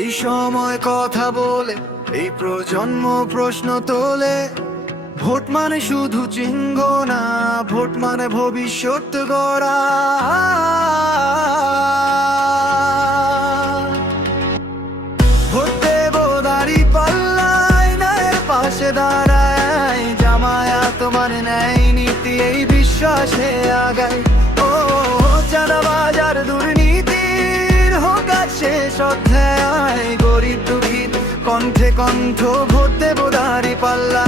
এই সময় কথা বলে এই প্রজন্ম প্রশ্ন তোলে, ভোট মানে শুধু চিহ্ন না, ভোট মানে ভবিষ্যৎ গড়া। ভোট দেব দাঁড়িপাল্লায়, ন্যায়ের পাশে দাঁড়ায়, জামায়াত মানে ন্যায় নীতি, এই বিশ্বাসে আগায়। ও চাঁদাবাজার দুর্নীতির হোক শেষ অধ্যায়, গরিব দুঃখীর কণ্ঠে কণ্ঠ, ভোট দেব দাঁড়িপাল্লা।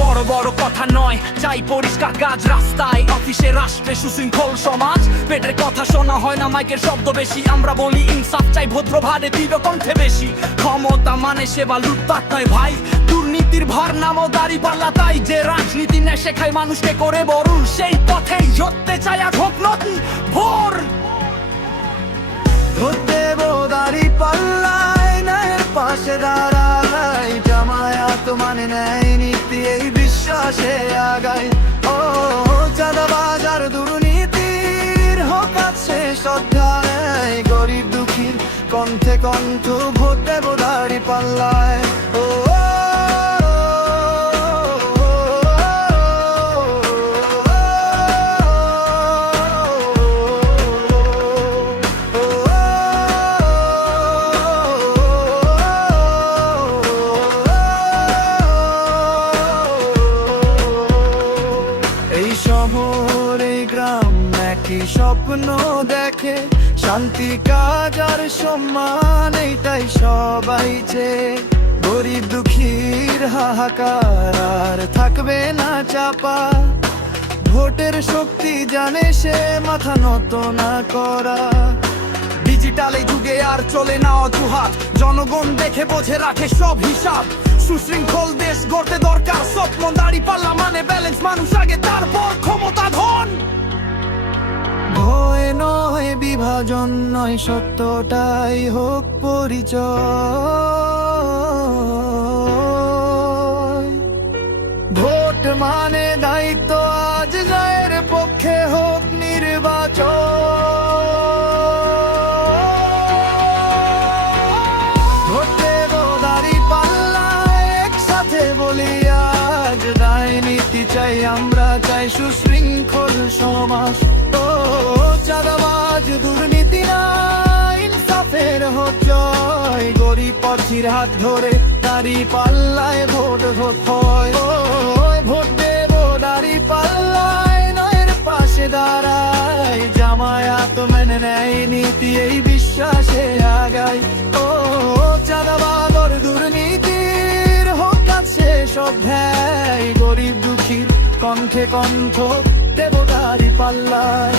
বড় বড় কথা নয়, চাই পরিষ্কার কাজ, রাস্তায় অফিসে রাষ্ট্রে সুশৃঙ্খল সমাজ। পেটের কথা শোনা হয় না, মাইকের শব্দ বেশি। আমরা বলি ইনসাফ চাই, ভদ্রভাবে তীব্র কণ্ঠে বেশি। ক্ষমতা মানে সেবা, লুটপাট নয় ভাই। দুর্নীতির ভর নামও দাঁড়িপাল্লা, তাই যে রাজনীতি নেয় শেখায় মানুষকে করে বরুণ, সেই পথেই হতে চাই আর হোক নতুন ভোর। ভোট দেব দাঁড়িপাল্লায়, ন্যায়ের পাশে দাঁড়ায়, জামায়াত মানে ন্যায় নীতি, এই বিশ্বাসে আগায়। ও চাঁদাবাজার দুর্নীতির হোক শেষ অধ্যায়, গরিব দুঃখীর কণ্ঠে কণ্ঠ, ভোট দেব দাঁড়িপাল্লায়। ও এই শহর এই গ্রাম একই স্বপ্ন দেখে, শান্তি কাজ আর সম্মান, এইটাই সবাই চেয়ে। গরিব দুঃখীর হাহাকার আর থাকবে না চাপা, ভোটের শক্তি জানে সে, মাথা নত না করা। ডিজিটাল এই যুগে আর চলে না অজুহাত, জনগণ দেখে বোঝে রাখে সব হিসাব। সুশৃঙ্খল দেশ গড়তে দরকার স্বপ্ন, দাঁড়িপাল্লা মানে ব্যালেন্স, মানুষ আগে তারপর ক্ষমতা ধন। ভয় নয় বিভাজন নয়, সত্যটাই হোক পরিচয়। ভোট মানে দায়িত্ব, আজ জয়ের পক্ষে হোক নির্বাচন। ভোট দেব দাঁড়িপাল্লায়, একসাথে বলি আজ, রাজনীতি চাই আমরা, চাই সুশৃঙ্খল সমাজ। ও চাঁদাবাজ দুর্নীতি না, ইনসাফের হোক জয়, গরিব পথির হাত ধরে দাঁড়িপাল্লায় ভোট হয়। ও ভোট দেব দাঁড়িপাল্লায়, ন্যায়ের পাশে দাঁড়ায়, জামায়াত মেনে ন্যায় নীতি, এই বিশ্বাসে আগায়। ও চাঁদাবাজ দুর্নীতির হোক শেষ অধ্যায়, গরিব দুঃখীর কণ্ঠে কণ্ঠ, দেব দাঁড়িপাল্লায়।